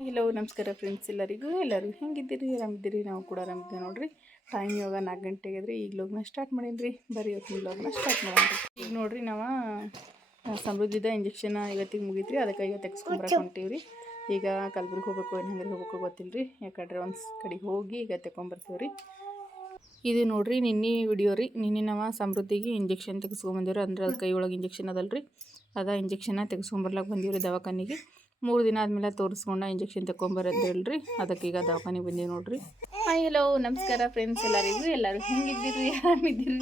Hello ನಮಸ್ಕಾರ friends ಎಲ್ಲರಿಗೂ. ಎಲ್ಲರೂ ಹೆಂಗಿದ್ದೀರಿ? ಆರಾಮಿದ್ದೀರಿ? ನಾವು ಕೂಡ ಆರಾಮಿದ್ದೀವಿ ನೋಡಿರಿ. ಟೈಮ್ ಇವಾಗ ನಾಲ್ಕು ಗಂಟೆಗೆ ಅದ್ರಿ ಈಗ ಲೋಗ್ನ ಸ್ಟಾರ್ಟ್ ಮಾಡೀನಿ ರೀ ಬರೀ ಇವತ್ತಿನ ಲೋಗ್ನ ಸ್ಟಾರ್ಟ್ ಮಾಡೋಣ ಈಗ ನೋಡಿರಿ ನಾವು ಸಮೃದ್ಧಿದ ಇಂಜೆಕ್ಷನ್ ಇವತ್ತಿಗೆ ಮುಗೀತ್ರಿ. ಅದಕ್ಕೆ ಈಗ ತೆಗೆಸ್ಕೊಂಬರಕ್ಕೆ ಹೊಂಟೀವಿ ರೀ ಈಗ ಕಲ್ಬುರ್ಗಿ ಹೋಗ್ಬೇಕು ಏನು ಹಂಗೆ ಹೋಗ್ಬೇಕು ಗೊತ್ತಿಲ್ಲ ರೀ ಯಾಕಂದ್ರೆ ಒಂದು ಕಡೆಗೆ ಹೋಗಿ ಈಗ ತೆಗೊಂಬರ್ತೀವಿ ರೀ ಇದು ನೋಡಿರಿ ನಿನ್ನೆ ವಿಡಿಯೋ ರೀ. ನಿನ್ನೆ ನಾವು ಸಮೃದ್ಧಿಗೆ ಇಂಜೆಕ್ಷನ್ ತೆಗೆಸ್ಕೊಂಬಂದಿವ್ರಿ. ಅಂದ್ರೆ ಅದು ಕೈ ಒಳಗೆ ಇಂಜೆಕ್ಷನ್ ಅದಲ್ರಿ. ಅದ ಇಂಜೆಕ್ಷನ್ನ ತೆಗೆಸ್ಕೊಂಬರ್ಲಾಕ ರೀ ದವಾಖಾನಿಗೆ. ಮೂರು ದಿನ ಆದಮೇಲೆ ತೋರಿಸ್ಕೊಂಡ ಇಂಜೆಕ್ಷನ್ ತಗೊಂಬರಂತ ಹೇಳ್ರಿ ಅದಕ್ಕೆ ಈಗ ದವಾಖಾನಿಗೆ ಬಂದೀವಿ ನೋಡ್ರಿ. ಹಾಯ್ ಹಲೋ ನಮಸ್ಕಾರ ಫ್ರೆಂಡ್ಸ್ ಎಲ್ಲರಿಗೂ. ಎಲ್ಲರೂ ಹೆಂಗಿದ್ದೀರಿ? ಆರಾಮಿದ್ದೀರಿ?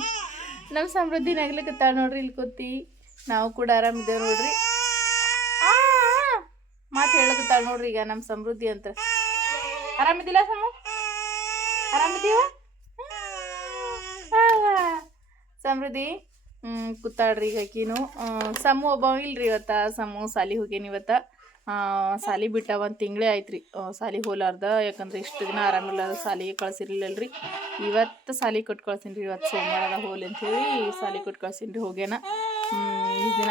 ನಮ್ಮ ಸಮೃದ್ಧಿ ನಗ್ಲಿಕತ್ತಾಳ ನೋಡ್ರಿ ಇಲ್ಲಿ ಕೂತಿ. ನಾವು ಕೂಡ ಆರಾಮಿದ್ದೇವೆ ನೋಡ್ರಿ. ಮಾತು ಹೇಳಕತ್ತಾಳ ನೋಡ್ರಿ ಈಗ ನಮ್ಮ ಸಮೃದ್ಧಿ ಅಂತ. ಆರಾಮಿದ್ದಿಲ್ಲ ಸಮ ಆರಾಮಿದ್ದೀವ? ಸಮೃದ್ಧಿ ಕೂತಾಳ್ರಿ ಈಗ ಆಕಿನು ಸಮೂಹ ಸಮು ಒಬ್ಬ ಇಲ್ರಿ ಇವತ್ತ. ಸಮು ಸಾಲಿ ಹೋಗ್ಯಾನ ಇವತ್ತ. ಸಾಲಿ ಬಿಟ್ಟ ಒಂದು ತಿಂಗಳೇ ಆಯ್ತ್ರಿ. ರೀ ಸಾಲಿ ಹೋಲಾರ್ದ, ಯಾಕಂದ್ರೆ ಇಷ್ಟು ದಿನ ಆರಾಮಿಲ್ಲ ಸಾಲಿಗೆ ರೀ ಇವತ್ತು ಸಾಲಿ ಕೊಟ್ಟು ಕಳ್ಸೀನಿ ಇವತ್ತು ಸೋಮವಾರದ ಹೋಲಿ ಹೇಳಿ ಸಾಲಿ ಕೊಟ್ಟು ಕಳ್ಸೀನಿ ರೀ ಹೋಗ್ಯಾನ ಈ ದಿನ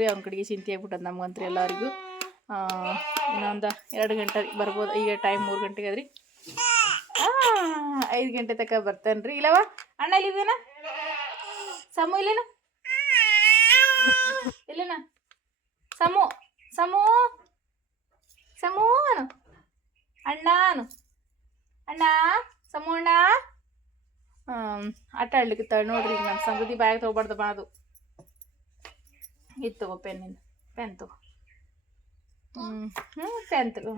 ರೀ ಅವ್ನ ಕಡೆಗೆ ಚಿಂತೆ ಆಗ್ಬಿಟ್ಟದ ನಮ್ಗಂತ್ರಿ ಎಲ್ಲರಿಗೂ. ಇನ್ನೊಂದು ಎರಡು ಗಂಟೆ ಬರ್ಬೋದು, ಈಗ ಟೈಮ್ ಮೂರು ಗಂಟೆಗೆ ಅದ್ರಿ ಐದು ಗಂಟೆ ತನಕ ಬರ್ತಾನೆ ರೀ ಇಲ್ಲವ, ಅಣ್ಣ ಇಲ್ಲಿದೇನ ಸಮು ಇಲ್ಲೇನ? ಇಲ್ಲೇನ? ಸಮು ಸಮು. ಸಮು ಅಣ್ಣಾನು. ಅಣ್ಣ ಅನು ಅಣ್ಣ ಸಮು ಅಣ್ಣ ಹ್ಮ್, ಆಟ ಆಡ್ಲಿಕ್ಕೆ ನೋಡ್ರಿ ಈಗ ನಮ್ಮ ಸಮೃದ್ಧಿ ಬ್ಯಾಗ್ ತಗೋಬಾರ್ದು ಬಾದು ಇದು ತಗೋ ಪೆನ್ನಿಂದ ಪೆನ್ ತಗೋ. ಹ್ಞೂ ಹ್ಞೂ ಪೆನ್ ತಗೋ.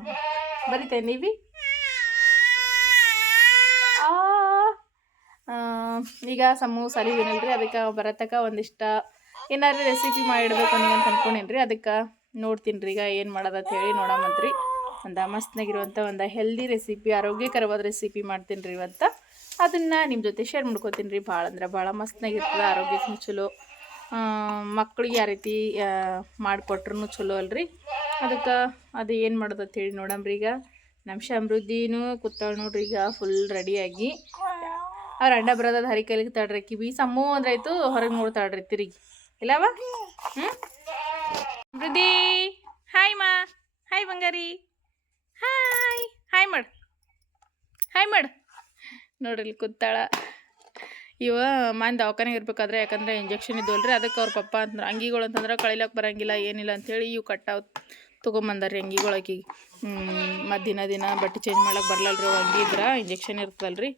ಬರಿತೇನೆ ನೀವಿ? ಈಗ ಸಮೂ ಸರಿ ಏನಲ್ರಿ ಅದಕ್ಕೆ ಬರತಕ್ಕ ಒಂದಿಷ್ಟ ಏನಾದ್ರೂ ರೆಸಿಪಿ ಮಾಡಿಡ್ಬೇಕು ನೀವು ಅಂತ ಅನ್ಕೊಂಡೇನ್ರಿ ಅದಕ್ಕೆ. ನೋಡ್ತೀನಿ ರೀ ಈಗ ಏನು ಮಾಡೋದಂತ ಹೇಳಿ ನೋಡಮಂತ್ರಿ ಒಂದು ಮಸ್ತ್ನಾಗಿರುವಂಥ ಒಂದು ಹೆಲ್ದಿ ರೆಸಿಪಿ ಆರೋಗ್ಯಕರವಾದ ರೆಸಿಪಿ ಮಾಡ್ತೀನಿ ರೀ ಇವತ್ತು. ಅದನ್ನು ನಿಮ್ಮ ಜೊತೆ ಶೇರ್ ಮಾಡ್ಕೊತೀನಿ ರೀ ಭಾಳ ಅಂದ್ರೆ ಭಾಳ ಮಸ್ತ್ನಾಗಿರ್ತದೆ ಆರೋಗ್ಯಕ್ಕೂ ಚಲೋ. ಮಕ್ಳಿಗೆ ಯಾವ ರೀತಿ ಮಾಡಿಕೊಟ್ರು ಚಲೋ ಅಲ್ರಿ. ಅದಕ್ಕೆ ಅದು ಏನು ಮಾಡೋದು ಅಂತ ಹೇಳಿ ನೋಡಮ್ರಿ ಈಗ. ನಮ್ಮ ಸಮೃದ್ಧಿನೂ ಕೂತಾಳ ನೋಡ್ರಿ ಈಗ ಫುಲ್ ರೆಡಿಯಾಗಿ ಅವ್ರ ಅಣ್ಣ ಬರೋದ ಹರಿ ಕೈಲಿಗೆ ತಾಡ್ರಿ ಕಿವಿ ಸಮ್ಮು ಅಂದ್ರಾಯ್ತು ಹೊರಗೆ ನೋಡ್ತಾಳ್ರಿ ತಿರುಗಿ. ಇಲ್ಲವಾ? ಹ್ಞೂ ಸಮೃದ್ಧಿ ಹಾಯ್ ಮಾ. ಹಾಯ್ ಬಂಗಾರಿ. ಹಾಯ್ ಹಾಯ್ ಮಾಡು. ಹಾಯ್ ಮಾಡು. ನೋಡ್ರಿ ಇಲ್ಲಿ ಕೂತಾಳ. ಇವ ಮಾನ್ ದವಾಖಾನೆಗೆ ಇರ್ಬೇಕಾದ್ರೆ ಯಾಕಂದ್ರೆ ಇಂಜೆಕ್ಷನ್ ಇದ್ದವಲ್ರಿ, ಅದಕ್ಕೆ ಅವ್ರ ಪಪ್ಪ ಅಂತಂದ್ರೆ ಅಂಗಿಗಳು ಅಂತಂದ್ರೆ ಕಳಿಲಕ್ಕೆ ಬರಂಗಿಲ್ಲ, ಏನಿಲ್ಲ ಅಂಥೇಳಿ ಇವು ಕಟ್ಟಾವ್ ತೊಗೊಂಬಂದಾರ್ರಿ ಅಂಗಿಗಳು ಆಕಿಗೆ. ಮತ್ತು ದಿನ ದಿನ ಬಟ್ಟೆ ಚೇಂಜ್ ಮಾಡಕ್ಕೆ ಬರಲಲ್ರಿ ಅಂಗಿ ಇದ್ರೆ ಇಂಜೆಕ್ಷನ್ ಇರ್ತದಲ್ರಿ.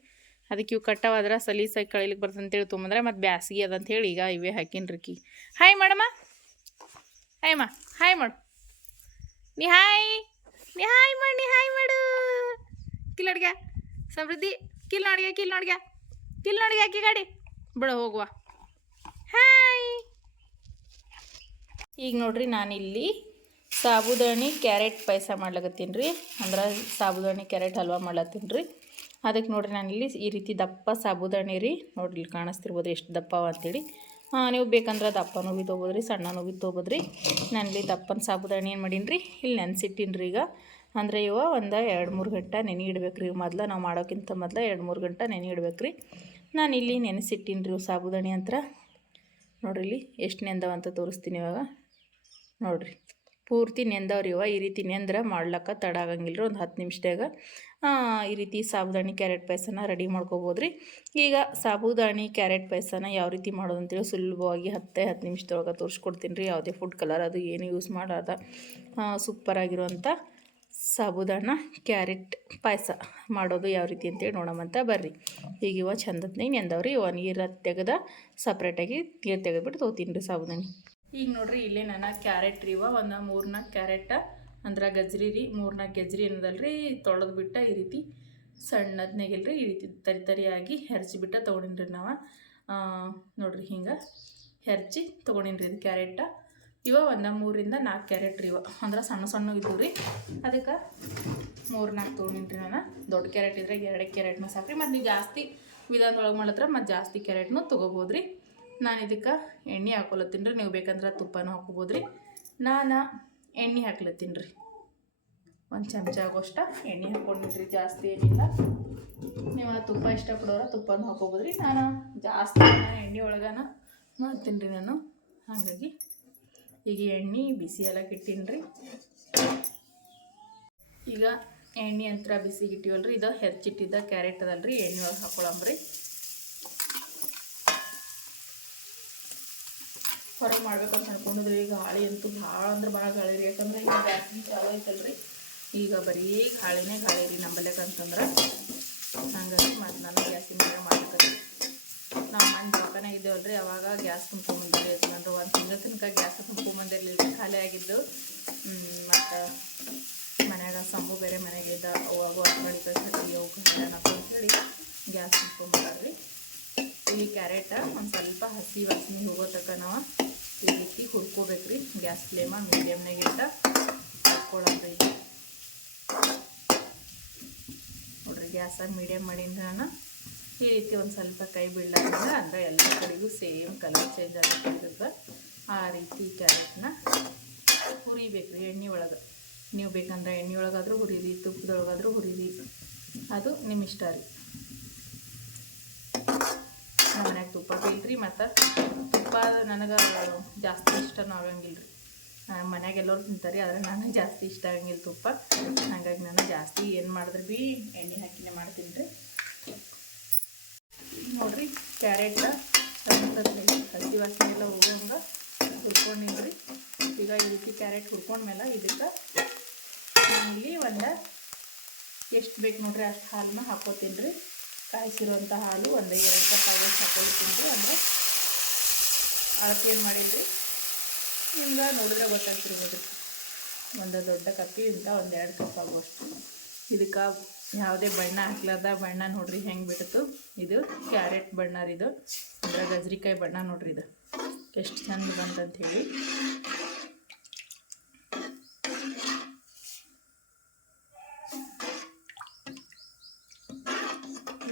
ಅದಕ್ಕೆ ಇವು ಕಟ್ಟಾವಾದ್ರೆ ಸಲೀಸಾಗಿ ಕಳಿಲಿಕ್ಕೆ ಬರ್ತಂತೇಳಿ ತೊಗೊಂಬಂದ್ರೆ ಮತ್ತು ಬ್ಯಾಸಿಗೆ ಅದಂತ ಹೇಳಿ ಈಗ ಇವೇ ಹಾಕಿನ್ರಿ ಕಿ ಹಾಯ್ ಮಾಡಮ್ಮ ಹಾಯ್ ಮಾ ಹಾಯ್ ಮಾಡು. ನೀ ಹಾಯ್ ನೀ ಹಾಯ್ ಮಾಡು, ನೀ ಹಾಯ್ ಮಾಡು. ಕಿಲ್ ಅಡ್ಗೆ ಸಮೃದ್ಧಿ, ಕಿಲ್ ನೋಡ್ಗೆ ಕಿಲ್ ನೋಡ್ಗೆ ಕಿಲ್ ನೋಡ್ಗೆ ಹಾಕಿ ಗಾಡಿ. ಬಿಡ, ಹೋಗುವ. ಹಾಯ್. ಈಗ ನೋಡ್ರಿ ನಾನಿಲ್ಲಿ ಸಾಬುದಾಣಿ, ಕ್ಯಾರೆಟ್ ಪಾಯಸ ಮಾಡ್ಲಕತ್ತೀನಿ ರೀ. ಅಂದ್ರೆ ಸಾಬುದಾಣಿ, ಕ್ಯಾರೆಟ್ ಹಲ್ವಾ ಮಾಡ್ಲತ್ತೀನಿ ರೀ. ಅದಕ್ಕೆ ನೋಡ್ರಿ ನಾನಿಲ್ಲಿ ಈ ರೀತಿ ದಪ್ಪ ಸಾಬುದಾಣಿ ರೀ. ನೋಡ್ರಿ ಇಲ್ಲಿ ಕಾಣಿಸ್ತಿರ್ಬೋದು ಎಷ್ಟು ದಪ್ಪವ ಅಂತೇಳಿ. ನೀವು ಬೇಕಂದ್ರೆ ದಪ್ಪನೂ ಬಿ ತೊಗೋಬೋದು ರೀ ಸಣ್ಣನೂ ರೀ ನಾನಿಲ್ಲಿ ದಪ್ಪನ ಸಾಬುದಾಣಿ ಏನು ಮಾಡೀನಿ ರೀ ಇಲ್ಲಿ ನೆನೆಸಿಟ್ಟಿನಿ ರೀ ಈಗ. ಅಂದರೆ ಇವ ಒಂದು ಎರಡು ಮೂರು ಗಂಟೆ ನೆನೆ ಇಡ್ಬೇಕು ರೀ ಮೊದ್ಲು ನಾವು ಮಾಡೋಕ್ಕಿಂತ ಮೊದಲು ಎರಡು ಮೂರು ಗಂಟೆ ನೆನೆ ಇಡ್ಬೇಕು ರೀ ನಾನು ಇಲ್ಲಿ ನೆನೆಸಿಟ್ಟಿನಿ ರೀ ಸಾಬುದಾಣಿ ಅಂತ ನೋಡ್ರಿ ಇಲ್ಲಿ ಎಷ್ಟು ನೆಂದವಂತ ತೋರಿಸ್ತೀನಿ ಇವಾಗ. ನೋಡ್ರಿ. ಪೂರ್ತಿ ನೆಂದವ್ರಿ ಇವ ಈ ರೀತಿ ನೆಂದ್ರೆ ಮಾಡ್ಲಕ್ಕ ತಡ ಆಗಂಗಿಲ್ಲ ಒಂದು ಹತ್ತು ನಿಮಿಷದಾಗ. ಈ ರೀತಿ ಸಾಬುದಾಣಿ, ಕ್ಯಾರೆಟ್ ಪಾಯಸನ ರೆಡಿ ಮಾಡ್ಕೋಬೋದು ರೀ ಈಗ ಸಾಬುದಾಣಿ, ಕ್ಯಾರೆಟ್ ಪಾಯಸನ ಯಾವ ರೀತಿ ಮಾಡೋದು ಅಂತೇಳಿ ಸುಲಭವಾಗಿ ಹತ್ತೇ ಹತ್ತು ನಿಮಿಷದೊಳಗೆ ತೋರಿಸ್ಕೊಡ್ತೀನಿ ರೀ ಯಾವುದೇ ಫುಡ್ ಕಲರ್ ಅದು ಏನು ಯೂಸ್ ಮಾಡಾದ ಸೂಪರಾಗಿರುವಂಥ ಸಾಬುದಾಣ, ಕ್ಯಾರೆಟ್ ಪಾಯಸ ಮಾಡೋದು ಯಾವ ರೀತಿ ಅಂತೇಳಿ ನೋಡೋಮಂತ ಬರ್ರಿ. ಈಗ ಇವ ಚಂದತ್ನಾಗ ನೆಂದವ್ರಿ, ಇವ ನೀರು ತೆಗೆದ ಸಪ್ರೇಟಾಗಿ ನೀರು ತೆಗೆದ್ಬಿಟ್ಟು ತೊಗೋತೀನಿ ರೀ ಸಾಬುದಾನಿ ಈಗ ನೋಡ್ರಿ ಇಲ್ಲಿ ನಾನು ಕ್ಯಾರೆಟ್ ರೀ ಇವ. ಒಂದು ಮೂರ್ನಾಲ್ಕು ಕ್ಯಾರೆಟ್, ಅಂದ್ರೆ ಗಜ್ರಿ ರೀ. ಮೂರ್ನಾಲ್ಕು ಗಜ್ರಿ ಏನದಲ್ರಿ? ತೊಳೆದು ಬಿಟ್ಟ ಈ ರೀತಿ ಸಣ್ಣದ್ನಾಗಿಲ್ರಿ ಈ ರೀತಿ ತರಿ ತರಿಯಾಗಿ ಹೆರ್ಚಿಬಿಟ್ಟ ತೊಗೊಂಡಿನ್ರಿ ನಾವು. ನೋಡ್ರಿ ಹಿಂಗೆ ಹೆರ್ಚಿ ತೊಗೊಂಡಿನ್ರಿ ಇದು ಕ್ಯಾರೆಟ. ಇವ ಒಂದು ಮೂರಿಂದ ನಾಲ್ಕು ಕ್ಯಾರೆಟ್ ರೀ ಇವ. ಅಂದ್ರೆ ಸಣ್ಣ ಸಣ್ಣ ಇದ್ದವು ರೀ. ಅದಕ್ಕೆ ಮೂರು ನಾಲ್ಕು ತೊಗೊಂಡಿನ್ರಿ ನಾನು. ದೊಡ್ಡ ಕ್ಯಾರೆಟ್ ಇದ್ರೆ ಎರಡು ಕ್ಯಾರೆಟ್ನ ಸಾಕ್ರಿ. ಮತ್ತು ನೀವು ಜಾಸ್ತಿ ವಿಧಾನದೊಳಗೆ ಮಾಡತ್ರ ಮತ್ತು ಜಾಸ್ತಿ ಕ್ಯಾರೆಟ್ನು ತೊಗೋಬೋದು ರೀ ನಾನು ಇದಕ್ಕೆ ಎಣ್ಣೆ ಹಾಕೊಲತ್ತೀನಿ ರೀ. ನೀವು ಬೇಕಂದ್ರೆ ತುಪ್ಪನೂ ಹಾಕೋಬೋದು ರೀ. ನಾನು ಎಣ್ಣೆ ಹಾಕ್ಲತ್ತೀನಿ ರೀ. ಒಂದು ಚಮಚ ಆಗೋಷ್ಟ ಎಣ್ಣೆ ಹಾಕ್ಕೊಂಡಿದ್ರಿ ಜಾಸ್ತಿ ಏನಿಲ್ಲ. ನೀವು ತುಪ್ಪ ಇಷ್ಟಪಡೋರ ತುಪ್ಪನೂ ಹಾಕೋಬೋದು ರೀ. ನಾನು ಜಾಸ್ತಿ ಎಣ್ಣೆ ಒಳಗನ ಮಾಡ್ತೀನಿ ರೀ ನಾನು. ಹಾಗಾಗಿ ಈಗ ಎಣ್ಣೆ, ಬಿಸಿ ಎಲ್ಲ ಇಟ್ಟೀನಿ ರೀ. ಈಗ ಎಣ್ಣೆ ಅಂತರ ಬಿಸಿಗೆ ಇದು ಹೆಚ್ಚಿಟ್ಟಿದ್ದ ಕ್ಯಾರೆಟ್ ಅದಲ್ರಿ. ಎಣ್ಣೆ ಒಳಗೆ ಹಾಕೊಳಂಬ್ರಿ ಹೊರಗೆ ಮಾಡ್ಬೇಕಂತ ಅನ್ಕೊಂಡಿದ್ರಿ. ಗಾಳಿ ಅಂತೂ ಭಾಳ ಅಂದ್ರೆ ಭಾಳ ಗಾಳಿ ರೀ. ಯಾಕಂದ್ರೆ ಈಗ ಬ್ಯಾಸ್ಗಿ ಚಾಲು ಐತಲ್ರಿ. ಈಗ ಬರೀ ಗಾಳಿನೇ ಗಾಳಿ ರೀ ನಂಬಲ್ಯಾಕಂತಂದ್ರೆ. ಹಂಗಾಗಿ ಮತ್ತು ನಾನು ಗ್ಯಾಸಿನ ಮೇಲೆ ಮಾಡ್ಬೇಕ್ರಿ ನಾವು ಮನೆ ದವಾಖಾನೆ ಇದ್ದೇವಲ್ರಿ. ಅವಾಗ ಗ್ಯಾಸ್ ತುಂಬ್ಕೊಂಬಂದಿರಿ ಅಂದ್ರೆ ಒಂದು ತಿಂಗಳ ತನಕ ಗ್ಯಾಸ್ ತುಂಬ್ಕೊಂಬಂದಿರಲಿಲ್ಲ ಖಾಲಿ ಆಗಿದ್ದು. ಮತ್ತು ಮನ್ಯಾಗ ಸಂಬು ಬೇರೆ ಮನೆಗಿದ್ದ ಅವಾಗ ಹೊರಗಡೆ ಕಳ್ಸಿ ಅವು ಅಂತೇಳಿ ಗ್ಯಾಸ್ ತುಂಬ್ಕೊಂಬರ್ರಿ ಈ ಕ್ಯಾರೆಟ್ ಒಂದು ಸ್ವಲ್ಪ ಹಸಿ ವಾಸನೆ ಹೋಗೋ ತನಕ ನಾವು ಈ ರೀತಿ ಹುರ್ಕೋಬೇಕ್ರಿ ಗ್ಯಾಸ್ ಫ್ಲೇಮ ಮೀಡಿಯಮ್ನಾಗ ಇಟ್ಟ ಹುರ್ಕೊಳ್ಳೋದ್ರಿ ರೀ. ನೋಡ್ರಿ ಗ್ಯಾಸಾಗ ಮೀಡಿಯಮ್ ನಾನು ಈ ರೀತಿ ಒಂದು ಸ್ವಲ್ಪ ಕೈ ಬೀಳೋದ್ರಿಂದ ಅಂದರೆ ಎಲ್ಲ ಕಡೆಗೂ ಸೇಮ್ ಕಲರ್ ಚೇಂಜ್ ಆಗುತ್ತೆ ಆ ರೀತಿ ಕ್ಯಾರೆಟ್ನ ಹುರಿಬೇಕ್ರಿ ಎಣ್ಣೆ ಒಳಗೆ. ನೀವು ಬೇಕಂದ್ರೆ ಎಣ್ಣೆ ಒಳಗಾದರೂ ಹುರಿರಿ, ತುಪ್ಪದೊಳಗಾದರೂ ಹುರಿರಿ. ಅದು ನಿಮ್ಮ ಇಷ್ಟ ರೀ. ನಮ್ಮ ಮನ್ಯಾಗ ತುಪ್ಪ ಬೀಳ್ರಿ ಮತ್ತು ತುಪ್ಪ ನನಗೆ ಜಾಸ್ತಿ ಇಷ್ಟನೂ ಆಗಂಗಿಲ್ಲ ರೀ ಮನ್ಯಾಗ ಎಲ್ಲರೂ ತಿಂತಾರೆ, ಆದರೆ ನನಗೆ ಜಾಸ್ತಿ ಇಷ್ಟ ಆಗಂಗಿಲ್ಲ ತುಪ್ಪ. ಹಾಗಾಗಿ ನಾನು ಜಾಸ್ತಿ ಏನು ಮಾಡಿದ್ರೆ ಭೀ ಎಣ್ಣೆ ಹಾಕಿನೇ ಮಾಡ್ತೀನಿ ರೀ ನೋಡಿರಿ, ಕ್ಯಾರೆಟ್ ಹಸಿ ವಾಸನೆ ಎಲ್ಲ ಹೋಗೋಂಗೆ ರೀ ಈಗ ಈ ರೀತಿ ಕ್ಯಾರೆಟ್ ಹುರ್ಕೊಂಡ್ಮೇಲೆ ಇದಕ್ಕೆ ಇಲ್ಲಿ ಒಂದು ಎಷ್ಟು ಬೇಕು ನೋಡ್ರಿ, ಅಷ್ಟು ಹಾಲನ್ನ ಹಾಕೋತೀನಿ ರೀ ಕಾಯಿಸಿರೋಂಥ ಹಾಲು ಒಂದು ಎರಡು ಕಪ್ ಆಗೋಷ್ಟು ಹಾಕೊಳ್ತೀನಿ ರೀ ಅಂದರೆ ಅಳತಿ ಏನು ಮಾಡಿದ್ರಿ? ನಿಮ್ಗೆ ನೋಡಿದ್ರೆ ಗೊತ್ತಾಗ್ತಿರ್ಬೋದು. ಒಂದು ದೊಡ್ಡ ಕಪ್ಪಿಂದ ಒಂದು ಎರಡು ಕಪ್ ಆಗುವಷ್ಟು. ಇದಕ್ಕೆ ಯಾವುದೇ ಬಣ್ಣ ಹಾಕ್ಲಾರ್ದ ಬಣ್ಣ ನೋಡ್ರಿ, ಹೆಂಗೆ ಬಿಡ್ತು? ಇದು ಕ್ಯಾರೆಟ್ ಬಣ್ಣ ರೀ ಇದು. ಅಂದರೆ ಗಜ್ರಿಕಾಯಿ ಬಣ್ಣ ನೋಡ್ರಿ ಇದು. ಎಷ್ಟು ಚಂದ ಹೇಳಿ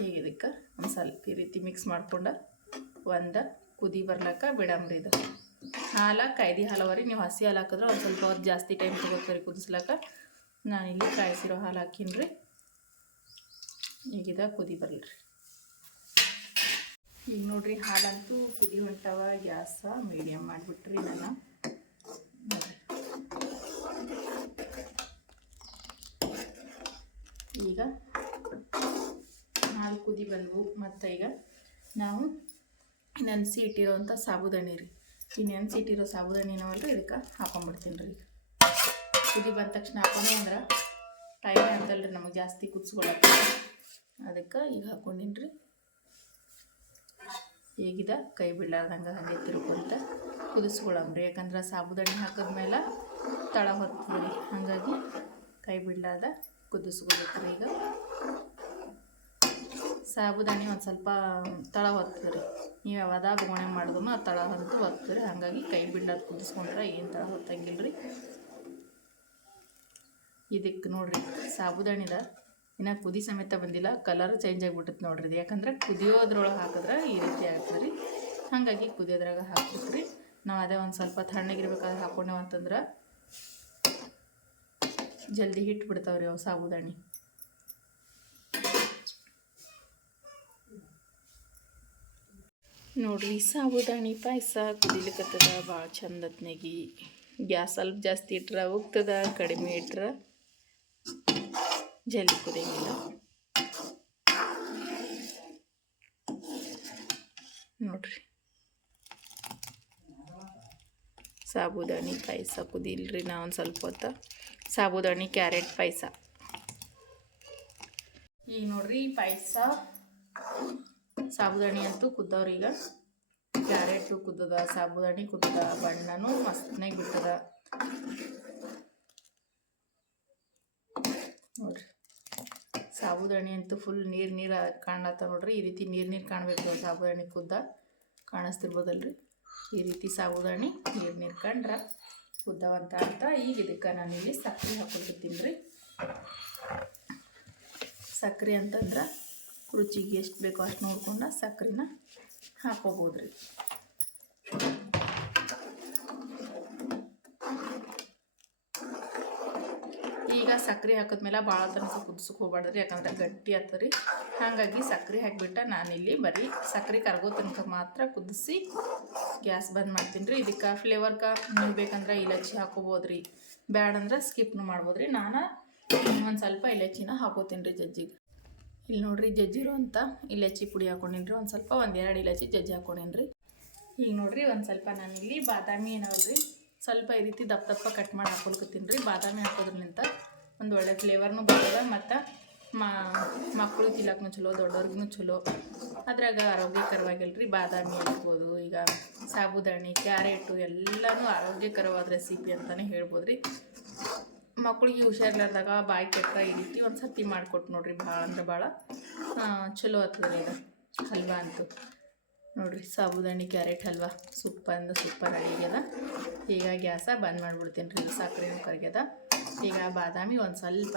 ಈಗ ಇದಕ್ಕೆ ಒಂದು ಸ್ವಲ್ಪ ಈ ರೀತಿ ಮಿಕ್ಸ್ ಮಾಡ್ಕೊಂಡು ಒಂದು ಕುದಿ ಬರ್ಲಕ್ಕ ಬಿಡಂಬ್ರಿ ಇದು. ಹಾಲು ಕಾಯ್ದಿ ಹಾಲವರಿ, ನೀವು ಹಸಿ ಹಾಲು ಹಾಕಿದ್ರೆ ಒಂದು ಸ್ವಲ್ಪ ಹೊತ್ತು ಜಾಸ್ತಿ ಟೈಮ್ ತೊಗೋತೀರಿ ಕುದಿಸ್ಲಕ್ಕ. ಇಲ್ಲಿ ಕಾಯಿಸಿರೋ ಹಾಲು ಹಾಕೀನಿ ರೀ ಈಗಿದ ಕುದಿ ಬರಲಿ ಈಗ ನೋಡ್ರಿ ಹಾಲಂತೂ ಕುದಿ ಹೊಂಟವ, ಗ್ಯಾಸ ಮೀಡಿಯಮ್ ಮಾಡಿಬಿಟ್ರಿ ನಾನು ಈಗ ಹಾಲು ಕುದಿ ಬಂದವು. ಮತ್ತು ಈಗ ನಾವು ನೆನೆಸಿ ಇಟ್ಟಿರೋವಂಥ ಸಾಬುದಾನಿ ರೀ. ಈ ನೆನೆಸಿ ಇಟ್ಟಿರೋ ಸಾಬುದಾನಿ ರೀ ಇದಕ್ಕೆ ಹಾಕೊಂಡ್ಬಿಡ್ತೀನಿ ರೀ ಕುದಿ ಬಂದ ತಕ್ಷಣ ಹಾಕೊಂಡೆ ಅಂದ್ರೆ ಟೈಮ್ ರೀ ನಮಗೆ ಜಾಸ್ತಿ ಕುದಿಸ್ಕೊಳಕ್ಕೆ. ಅದಕ್ಕೆ ಈಗ ಹಾಕೊಂಡಿನಿ ರೀ. ಈಗಿದ ಕೈ ಬಿಡ್ಲಾರ್ದಂಗೆ ಹಾಗೆ ತಿರ್ಕೊಂತ ರೀ. ಯಾಕಂದ್ರೆ ಸಾಬುದಾಣಿ ಹಾಕಿದ್ಮೇಲೆ ತಳ ಹೊತ್ತದ ರೀ ಹಾಗಾಗಿ ಕೈ ಬಿಡ್ಲಾರ್ದ ರೀ ಈಗ. ಸಾಬುದಾಣಿ ಒಂದು ಸ್ವಲ್ಪ ತಳ ಹೊತ್ತದ ರೀ ನೀವು ಯಾವಾಗ ಬೋಣೆ ಮಾಡಿದ್ರು ಆ ತಳ ಹೊತ್ತು ಹೊತ್ತದ ರೀ ಹಾಗಾಗಿ ಕೈ ಬಿಡ್ಲಾರ್ದ ಕುದಿಸ್ಕೊಂಡ್ರೆ ಏನು ತಳ ಹೊತ್ತಂಗಿಲ್ಲ ರೀ ಇದಕ್ಕೆ ನೋಡಿರಿ, ಸಾಬುದಾಣಿದ ಇನ್ನು ಕುದಿ ಸಮೇತ ಬಂದಿಲ್ಲ ಕಲರ್ ಚೇಂಜ್ ಆಗಿಬಿಟ್ಟೈತೆ ನೋಡ್ರಿ ಇದು. ಯಾಕಂದ್ರೆ ಕುದಿಯೋದ್ರೊಳಗೆ ಹಾಕಿದ್ರೆ ಈ ರೀತಿ ಆಗ್ತದೆ ರೀ ಹಾಗಾಗಿ ಕುದಿಯೋದ್ರಾಗ ಹಾಕ್ಬಿಟ್ರಿ ನಾವು ಅದೇ ಒಂದು ಸ್ವಲ್ಪ ತಣ್ಣಗಿರ್ಬೇಕಾದ್ರೆ ಹಾಕೊಂಡೇವು ಅಂತಂದ್ರೆ ಜಲ್ದಿ ಹಿಟ್ಟು ಬಿಡ್ತಾವ್ರಿ ಅವು ಸಾಬುದಾಣಿ. ನೋಡ್ರಿ ಸಾಬುದಾಣಿ ಪಾಯಸ ಕುದಿಲಿಕ್ಕತ್ತದ ಭಾಳ ಚಂದತ್ನಾಗಿ ಗ್ಯಾಸ್ ಸ್ವಲ್ಪ ಜಾಸ್ತಿ ಇಟ್ರೆ ಹೋಗ್ತದ ಕಡಿಮೆ ಇಟ್ರೆ ಜಲ್ದಿ ಕುದಿಯಂಗಿಲ್ಲ ನೋಡ್ರಿ. ಸಾಬುದಾಣಿ ಪಾಯಸ ಕುದಿಲ್ರಿ ನಾ ಒಂದು ಸ್ವಲ್ಪ ಹೊತ್ತು. ಸಾಬುದಾಣಿ ಕ್ಯಾರೆಟ್ ಪಾಯಸ. ಈಗ ನೋಡ್ರಿ ಪಾಯಸ ಸಾಬುದಾಣಿ ಅಂತೂ ಕುದ್ದವ್ರಿ ಈಗ. ಕ್ಯಾರೆಟು ಕುದ್ದದ, ಸಾಬುದಾಣಿ ಕುದ್ದದ, ಬಣ್ಣನೂ ಮಸ್ತ್ನಾಗ ಬಿಟ್ಟದ. ನೋಡ್ರಿ. ಸಾಬುದಾಣಿ ಅಂತೂ ಫುಲ್ ನೀರು ನೀರು ಕಾಣತ್ತ ನೋಡ್ರಿ. ಈ ರೀತಿ ನೀರು ನೀರು ಕಾಣಬೇಕು ಸಾಬುದಾಣಿ ಕುದ್ದ. ಕಾಣಿಸ್ತಿರ್ಬೋದಲ್ರಿ. ಈ ರೀತಿ ಸಾಬುದಾಣಿ ನೀರು ನೀರು ಕಂಡ್ರೆ ಕುದ್ದವಂತ ಅಂತ ಈಗ ಇದಕ್ಕೆ ನಾನು ಇಲ್ಲಿ ಸಕ್ಕರೆ ಹಾಕೊಂಡಿರ್ತೀನಿ ರೀ. ಸಕ್ಕರೆ ಅಂತಂದ್ರೆ ರುಚಿಗೆ ಎಷ್ಟು ಬೇಕೋ ಅಷ್ಟು ನೋಡ್ಕೊಂಡು ಸಕ್ಕರೆನ ಹಾಕೋಬೋದು ರೀ ಈಗ ಸಕ್ಕರೆ ಹಾಕಿದ್ಮೇಲೆ ಭಾಳ ತನಕ ಕುದಿಸಕ್ಕೆ ಹೋಗ್ಬಾರ್ದ್ರಿ, ಯಾಕಂದ್ರೆ ಗಟ್ಟಿ ಆಗ್ತದೆ ರೀ ಹಾಗಾಗಿ ಸಕ್ಕರೆ ಹಾಕಿಬಿಟ್ಟು ನಾನಿಲ್ಲಿ ಬರೀ ಸಕ್ಕರೆ ಕರಗೋ ತನಕ ಮಾತ್ರ ಕುದಿಸಿ ಗ್ಯಾಸ್ ಬಂದ್ ಮಾಡ್ತೀನಿ ರೀ ಇದಕ್ಕೆ ಫ್ಲೇವರ್ಗೆ ಬೇಕಂದ್ರೆ ಇಲಚ್ಚಿ ಹಾಕೋಬೋದು ರೀ ಬ್ಯಾಡಂದ್ರೆ ಸ್ಕಿಪ್ನು ಮಾಡ್ಬೋದು ರೀ ನಾನು ಒಂದು ಸ್ವಲ್ಪ ಇಲಚಿನ ಹಾಕೋತೀನಿ ರೀ ಜಜ್ಜಿಗೆ. ಇಲ್ಲಿ ನೋಡ್ರಿ ಜಜ್ಜಿರೋ ಅಂತ. ಇಲಚಿ ಪುಡಿ ಹಾಕೊಂಡೀನಿ ಒಂದು ಸ್ವಲ್ಪ ಒಂದೆರಡು ಇಲಚಿ ಜಜ್ಜಿ ಹಾಕೊಂಡಿನ್ರಿ. ಈಗ ನೋಡ್ರಿ ಒಂದು ಸ್ವಲ್ಪ ನಾನು ಇಲ್ಲಿ ಬಾದಾಮಿ ಏನವ್ರಿ? ಸ್ವಲ್ಪ ಈ ರೀತಿ ದಪ್ಪ ದಪ್ಪ ಕಟ್ ಮಾಡಿ ಹಾಕೊಳ್ಕತ್ತೀನಿ ರೀ. ಬಾದಾಮಿ ಹಾಕೋದ್ರಲಿಂತ ಒಂದು ಒಳ್ಳೆ ಫ್ಲೇವರ್ನು ಬರ್ತದೆ ಮತ್ತು ಮಕ್ಕಳು ತಿನ್ನಕ್ಕೂ ಚಲೋ ದೊಡ್ಡವ್ರಿಗೂ ಚಲೋ. ಅದ್ರಾಗ ಆರೋಗ್ಯಕರವಾಗಿಲ್ರಿ ಬಾದಾಮಿ ಇರ್ಬೋದು ಈಗ ಸಾಬುದಾಣಿ, ಕ್ಯಾರೆಟು ಎಲ್ಲನೂ ಆರೋಗ್ಯಕರವಾದ ರೆಸಿಪಿ ಅಂತಲೇ ಹೇಳ್ಬೋದು ರೀ ಮಕ್ಳಿಗೆ ಹುಷಾರಿಲ್ಲಾರ್ದಾಗ ಬಾಯಿ ಕೆಟ್ಟ ಈ ರೀತಿ ಒಂದು ಸತಿ ಮಾಡಿಕೊಟ್ಟು ನೋಡ್ರಿ ಭಾಳ ಅಂದ್ರೆ ಭಾಳ ಚಲೋ ಆಗ್ತದೆ ರೀ ಇದು ಹಲ್ವಾ ಅಂತೂ. ನೋಡ್ರಿ ಸಾಬುದಾಣಿ, ಕ್ಯಾರೆಟ್ ಹಲ್ವಾ. ಸೂಪರ್ ಅಂದ್ರೆ ಸೂಪರ್ ಅಡಿಗೆದ ಈಗ ಗ್ಯಾಸ ಬಂದ್ ಮಾಡಿಬಿಡ್ತೀನಿ ರೀ ಸಕ್ಕರೆನೂ ಕರ್ಗ್ಯದ. ಈಗ ಬಾದಾಮಿ ಒಂದು ಸ್ವಲ್ಪ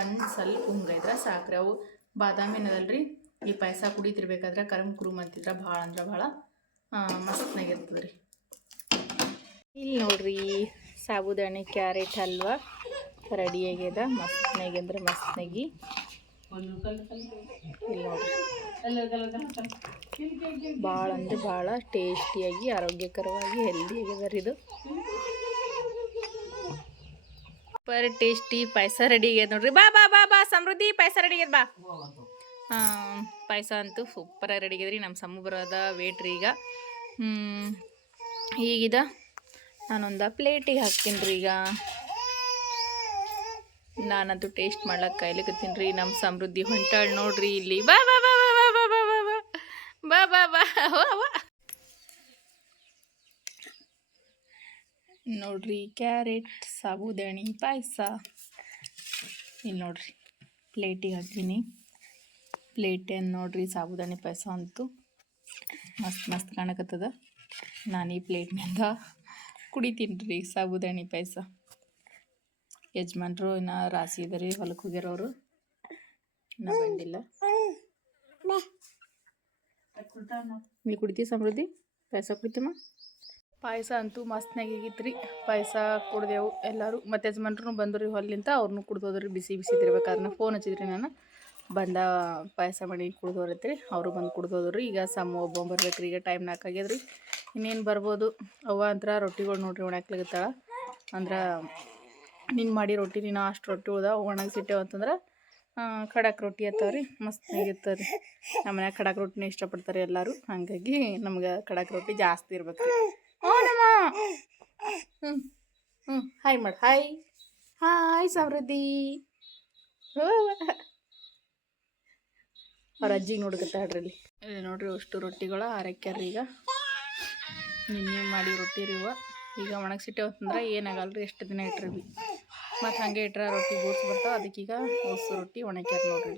ಒಂದು ಸ್ವಲ್ಪ ಉಂಗೈದ್ರೆ ಸಾಕ್ರೆ. ಅವು ಬಾದಾಮಿ ಏನದಲ್ರಿ ಈ ಪಾಯಸ ಕುಡಿತಿರ್ಬೇಕಾದ್ರೆ ಕರಮ್ ಕುರುಮ್ ಅಂತಿದ್ರೆ ಭಾಳ ಅಂದ್ರೆ ಭಾಳ ಮಸ್ತ್ನಾಗಿರ್ತದೆ ರೀ ಇಲ್ಲಿ ನೋಡ್ರಿ ಸಾಬುದಾಣಿ, ಕ್ಯಾರೆಟ್, ಹಲ್ವ ರೆಡಿ ಆಗ್ಯದ ಮಸ್ತ್ನಾಗಿ. ಅಂದ್ರೆ ಮಸ್ತ್ನಾಗಿ ನೆಗಿ ಭಾಳ ಅಂದ್ರೆ ಭಾಳ ಟೇಸ್ಟಿಯಾಗಿ, ಆರೋಗ್ಯಕರವಾಗಿ ಹೆಲ್ದಿ ಆಗ್ಯದ ಇದು. ಸೂಪರ್ ಟೇಸ್ಟಿ ಪಾಯಸ ರೆಡಿ ಆಗ್ಯದ ನೋಡ್ರಿ. ಬಾ ಬಾ ಬಾ ಬಾ, ಸಮೃದ್ಧಿ ಪಾಯಸ ರೆಡಿ ಆಗ್ಯದ ಬಾ. ಪಾಯಸ ಅಂತೂ ಸೂಪರಾಗಿ ರೆಡಿ ಆಗ್ಯದ್ರಿ ನಮ್ಮ ಸಮುದ್ರದ ವೇಟ್ರಿ ಈಗ ಈಗಿದ ನಾನೊಂದು ಪ್ಲೇಟಿಗೆ ಹಾಕ್ತೀನಿ ರೀ ಈಗ ನಾನಂತೂ ಟೇಸ್ಟ್ ಮಾಡ್ಲಕ್ಕೆ ಕಾಯ್ಲಿಕ್ಕತ್ತೀನಿ ರೀ ನಮ್ಮ ಸಮೃದ್ಧಿ ಹೊಂಟಾಳ್ ನೋಡ್ರಿ ಇಲ್ಲಿ ಬಾ ಬಾ ಬಾ ಬಾ ಬಾ ಬಾ ಬಾ ಬಾ ಬಾ ಬಾ ಬಾ ಬಾ ನೋಡ್ರಿ ಕ್ಯಾರೆಟ್ ಸಾಬುದಾಣಿ ಪಾಯಸ ಇಲ್ಲಿ ನೋಡ್ರಿ ಪ್ಲೇಟಿಗೆ ಹಾಕ್ತೀನಿ ಪ್ಲೇಟೇನು ನೋಡ್ರಿ ಸಾಬುದಾಣಿ ಪಾಯಸ ಅಂತೂ ಮಸ್ತ್ ಮಸ್ತ್ ಕಾಣಕತ್ತದ ನಾನು ಈ ಪ್ಲೇಟ್ನಿಂದ ಕುಡಿತೀನಿ ರೀ ಸಾಬುದಾಣಿ ಪಾಯಸ. ಯಜಮಾನ್ರು ಇನ್ನು ರಾಸಿ ಇದ್ರಿ ಹೊಲಕ್ಕೆ ಇನ್ನೂ ಬಂದಿಲ್ಲ. ನೀ ಕುಡಿತಿ ಸಮೃದ್ಧಿ? ಪಾಯಸ ಕುಡಿತಮ್ಮ ಪಾಯಸ ಅಂತೂ ಮಸ್ತ್ನಾಗಿತ್ತು ರೀ ಪಾಯಸ ಕುಡ್ದೆವು ಎಲ್ಲರೂ. ಮತ್ತು ಯಜಮಾನ್ರು ಬಂದರು ಹೊಲ್ಲಿಂತ ಅವ್ರನ್ನೂ ಕುಡ್ದೋದ್ರಿ, ಬಿಸಿ ಬಿಸಿ ತಿರ್ಬೇಕಾದ್ರೆ ಫೋನ್ ಹಚ್ಚಿದ್ರಿ ನಾನು. ಬಂದ ಪಾಯಸ ಮಾಡಿ ಕುಡ್ದೋರತ್ರಿ, ಅವರು ಬಂದು ಕುಡ್ದೋದ್ರಿ. ಈಗ ಸಮ ಒಬ್ಬ ಬರ್ಬೇಕ್ರಿ ಈಗ ಟೈಮ್ ನಾಲ್ಕು ಆಗ್ಯದ್ರಿ. ಇನ್ನೇನು ಬರ್ಬೋದು? ಅವ್ವ ಅಂತರ ರೊಟ್ಟಿಗಳು ನೋಡ್ರಿ ಒಣಗ್ಲಿಗತ್ತಾಳ ಅಂದ್ರೆ ನೀನು ಮಾಡಿ ರೊಟ್ಟಿ, ನೀನು ಅಷ್ಟು ರೊಟ್ಟಿ ಉಳ್ದ ಒಣಗಿಸಿಟ್ಟೆವು ಅಂತಂದ್ರೆ ಖಡಕ್ ರೊಟ್ಟಿ ರೀ ಮಸ್ತ್ ಆಗಿರ್ತದೆ ರೀ ನಮ್ಮ ಮನ್ಯಾಗ ಖಡಕ್ ರೊಟ್ಟಿನ ಇಷ್ಟಪಡ್ತಾರೆ ಎಲ್ಲರೂ. ಹಾಗಾಗಿ ನಮ್ಗೆ ಖಡಕ್ ರೊಟ್ಟಿ ಜಾಸ್ತಿ ಇರ್ಬೇಕು ರೀ ಹ್ಞೂ ಹ್ಞೂ ಹಾಯ್ ಮಾಡಿ, ಹಾಯ್. ಹಾಯ್ ಸಮೃದ್ಧಿ. ಅವ್ರ ಅಜ್ಜಿಗೆ ಇಲ್ಲಿ ನೋಡ್ರಿ ಅಷ್ಟು ರೊಟ್ಟಿಗಳು ಆರಕ್ಯಾರ್ರಿ ಈಗ ನಿನ್ನೆ ಮಾಡಿ ರೊಟ್ಟಿ ರೀ ಇವ. ಈಗ ಒಣಗಿಸಿಟ್ಟೆವು ಅಂತಂದ್ರೆ ಏನಾಗಲ್ಲ ರೀ ಎಷ್ಟು ದಿನ ಇಟ್ರಿ? ಬಿ ಮತ್ತು ಹಾಗೆ ಇಟ್ಟರೆ ರೊಟ್ಟಿ ಬೂಸ್ ಬರ್ತಾವೆ, ಅದಕ್ಕೀಗ ಹೊಸ ರೊಟ್ಟಿ ಒಣಗ್ಯಾರ ನೋಡ್ರಿ